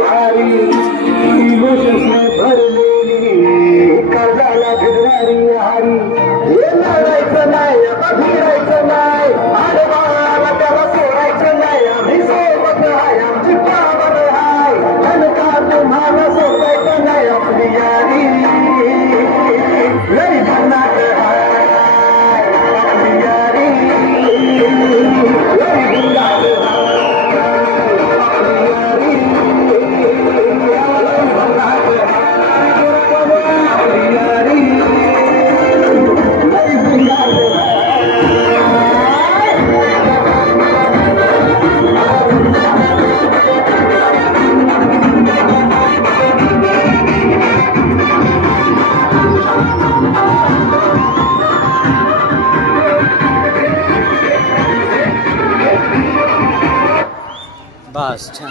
भारी इमोशन्सने भरलेली कर्जाला फिरणारी हारी हे लढायचं नाही आता भिडायचं नाही अरे बाळाला त्याला सोडायचं नाही आम्ही सोबत आहे आमची पावन हाय धनका तुम्हाला सोडायचं नाही आपली यारी लई भन्नाट हाय आपली यारी लई भन्नाट बस छान.